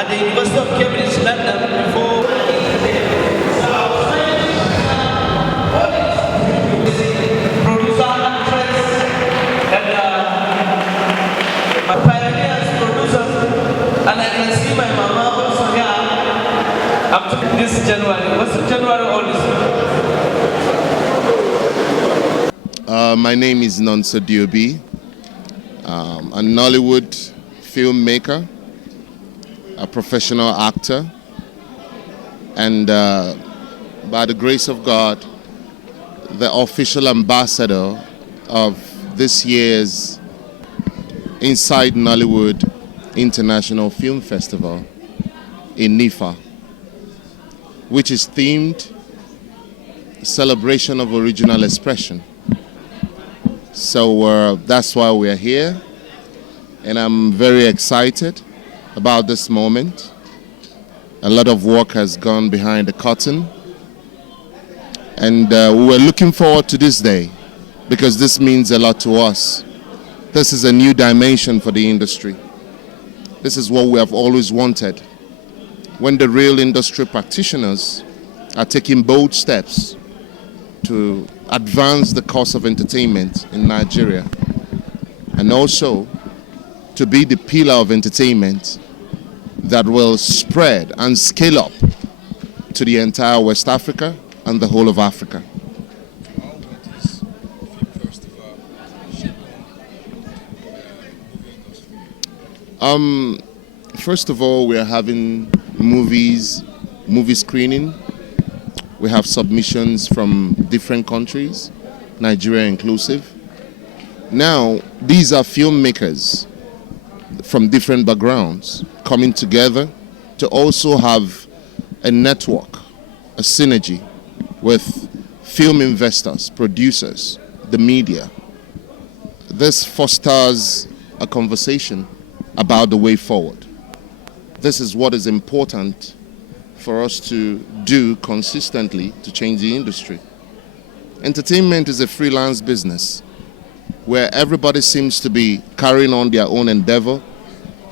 at the University of Cambridge, London, before producer, actress, and my pioneers, producers, and I can see my mama also here up to this January. What's the January all this? My name is Nonso Diobi. A Nollywood filmmaker, a professional actor, and by the grace of God, the official ambassador of this year's Inside Nollywood International Film Festival, INIFFAA, which is themed Celebration of Original Expression. So that's why we're here, and I'm very excited about this moment. A lot of work has gone behind the curtain, and we were looking forward to this day because this means a lot to us. This is a new dimension for the industry. This is what we have always wanted. When the real industry practitioners are taking bold steps to advance the cause of entertainment in Nigeria, and also to be the pillar of entertainment that will spread and scale up to the entire West Africa and the whole of Africa. How will this film festival shape on movie industry? First of all, we are having movie screening. We have submissions from different countries, Nigeria inclusive. Now, these are filmmakers from different backgrounds coming together to also have a network, a synergy with film investors, producers, the media. This fosters a conversation about the way forward. This is what is important for us to do consistently to change the industry. Entertainment is a freelance business where everybody seems to be carrying on their own endeavor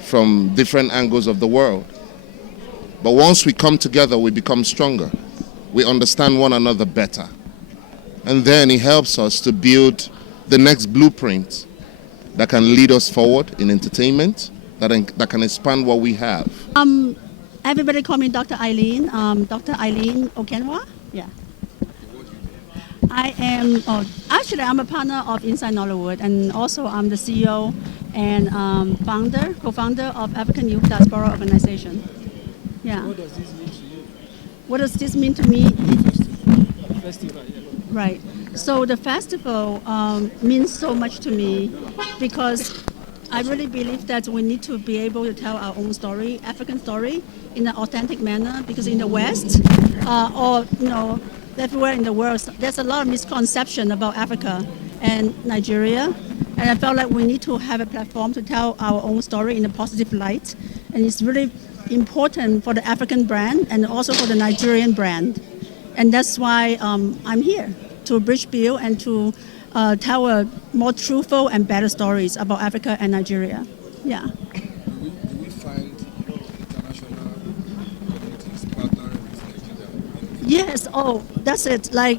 from different angles of the world. But once we come together, we become stronger. We understand one another better. And then it helps us to build the next blueprint that can lead us forward in entertainment, that can expand what we have. Everybody call me Dr. Eileen. Dr. Eileen Okenwa. Yeah. I am, actually I'm a partner of Inside Nollywood, and also I'm the CEO and co-founder of African Youth Diaspora Organization. Yeah. What does this mean to you? What does this mean to me? The festival, yeah. Right. So the festival means so much to me because I really believe that we need to be able to tell our own story, African story, in an authentic manner. Because in the West, or everywhere in the world, there's a lot of misconception about Africa and Nigeria, and I felt like we need to have a platform to tell our own story in a positive light, and it's really important for the African brand and also for the Nigerian brand, and that's why I'm here to bridge build and to tell a more truthful and better stories about Africa and Nigeria. Yeah. Do we find international communities partnering with Nigeria? Yes. Oh, that's it. Like,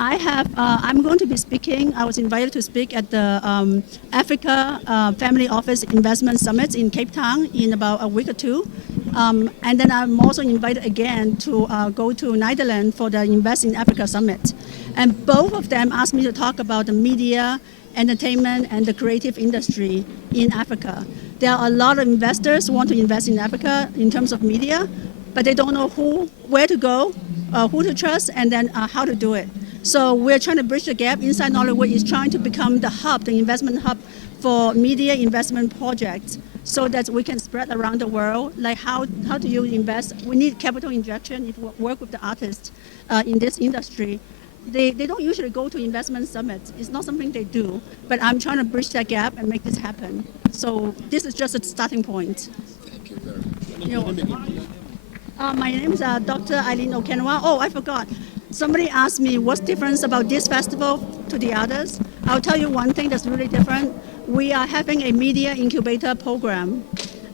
I'm going to be speaking. I was invited to speak at the Africa Family Office Investment Summit in Cape Town in about a week or two. And then I'm also invited again to go to Netherlands for the Invest in Africa Summit. And both of them asked me to talk about the media, entertainment, and the creative industry in Africa. There are a lot of investors who want to invest in Africa in terms of media, but they don't know where to go, who to trust, and then how to do it. So we're trying to bridge the gap. Inside Nollywood is trying to become the hub, the investment hub for media investment projects, so that we can spread around the world. Like how do you invest? We need capital injection if we work with the artists in this industry. They don't usually go to investment summits. It's not something they do, but I'm trying to bridge that gap and make this happen. So this is just a starting point. Thank you very much. My name is Dr. Eileen Okenwa. Oh, I forgot. Somebody asked me what's different about this festival to the others. I'll tell you one thing that's really different. We are having a media incubator program.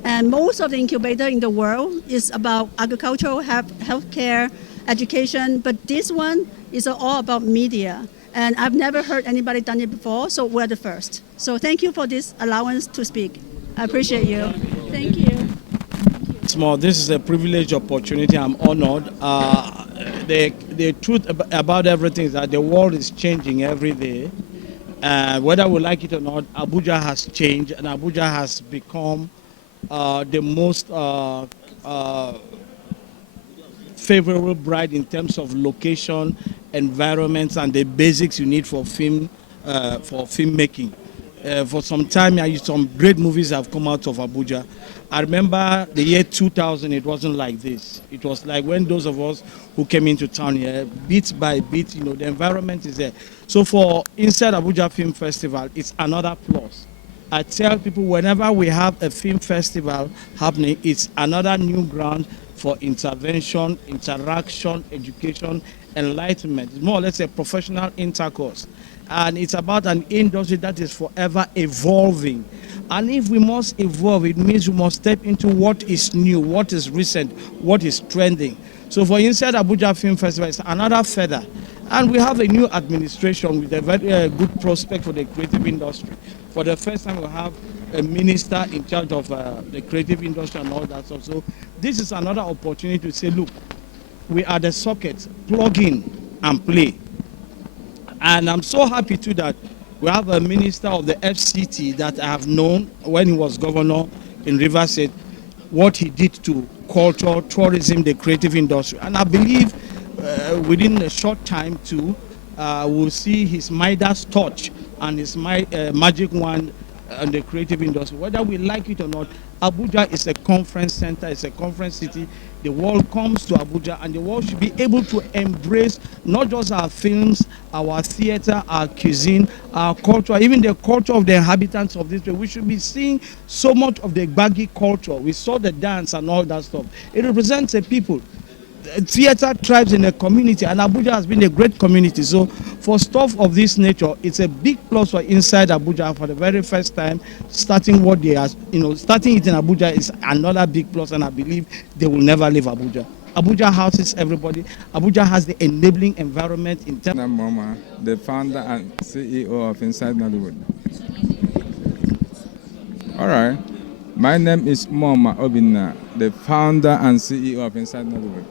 And most of the incubator in the world is about agricultural, healthcare, education, but this one is all about media. And I've never heard anybody done it before, so we're the first. So thank you for this allowance to speak. I appreciate you. Thank you. Small. This is a privileged opportunity. I'm honored. The truth about everything is that the world is changing every day. Whether we like it or not, Abuja has changed, and Abuja has become the most favorable bride in terms of location, environments, and the basics you need for filmmaking. For some time, some great movies have come out of Abuja. I remember the year 2000, it wasn't like this. It was like when those of us who came into town here, bit by bit, the environment is there. So for Inside Abuja Film Festival, it's another plus. I tell people whenever we have a film festival happening, it's another new ground for intervention, interaction, education, enlightenment. It's more or less a professional intercourse. And it's about an industry that is forever evolving. And if we must evolve, it means we must step into what is new, what is recent, what is trending. So for Inside Abuja Film Festival, it's another feather. And we have a new administration with a very good prospect for the creative industry. For the first time, we have a minister in charge of the creative industry and all that stuff. So this is another opportunity to say, look, we are the socket, plug in and play. And I'm so happy too that we have a minister of the FCT that I have known when he was governor in Rivers State, what he did to culture, tourism, the creative industry. And I believe within a short time too, we'll see his Midas touch and his magic wand on the creative industry. Whether we like it or not, Abuja is a conference center, it's a conference city. The world comes to Abuja, and the world should be able to embrace not just our films, our theater, our cuisine, our culture, even the culture of the inhabitants of this place. We should be seeing so much of the Gbagi culture. We saw the dance and all that stuff. It represents a people. Theater thrives in a community, and Abuja has been a great community. So for stuff of this nature, it's a big plus for Inside Abuja for the very first time. Starting what they are, starting it in Abuja is another big plus, and I believe they will never leave Abuja. Abuja houses everybody. Abuja has the enabling environment in terms. I'm Moma, the founder and CEO of Inside Nollywood. All right. My name is Moma Obinna, the founder and CEO of Inside Nollywood.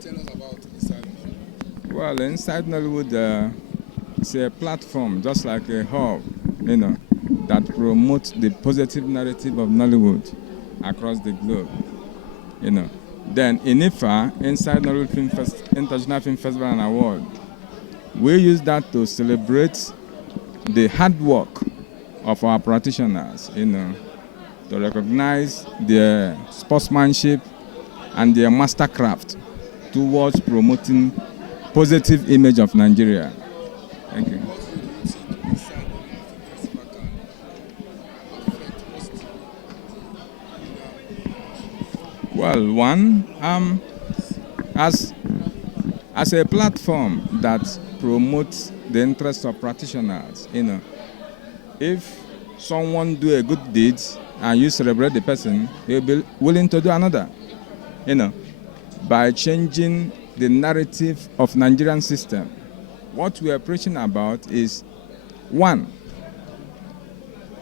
Tell us about Inside Nollywood. Well, Inside Nollywood is a platform, just like a hub, that promotes the positive narrative of Nollywood across the globe. Then INIFFAA, Inside Nollywood International Film Festival and Award, we use that to celebrate the hard work of our practitioners, to recognize their sportsmanship and their mastercraft towards promoting positive image of Nigeria. Thank you. Well, one, as a platform that promotes the interests of practitioners, if someone do a good deed and you celebrate the person, he'll be willing to do another, by changing the narrative of Nigerian system. What we are preaching about is, one,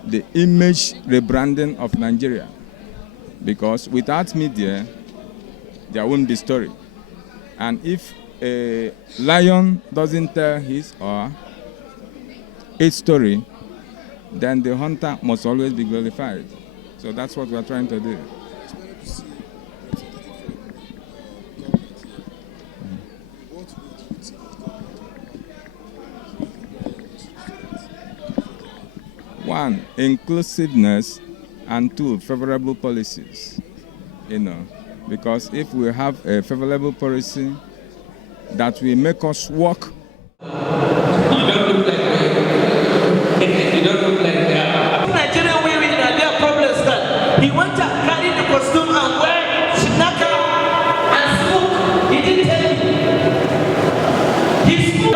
the image rebranding of Nigeria. Because without media, there won't be story. And if a lion doesn't tell his or its story, then the hunter must always be glorified. So that's what we're trying to do. One, inclusiveness, and two, favorable policies. Because if we have a favorable policy that will make us work. You don't look like me. You don't look like that. Nigerian women are their problems that he went to carry the costume and wear shinaka and smoke. He didn't tell me. He smoked.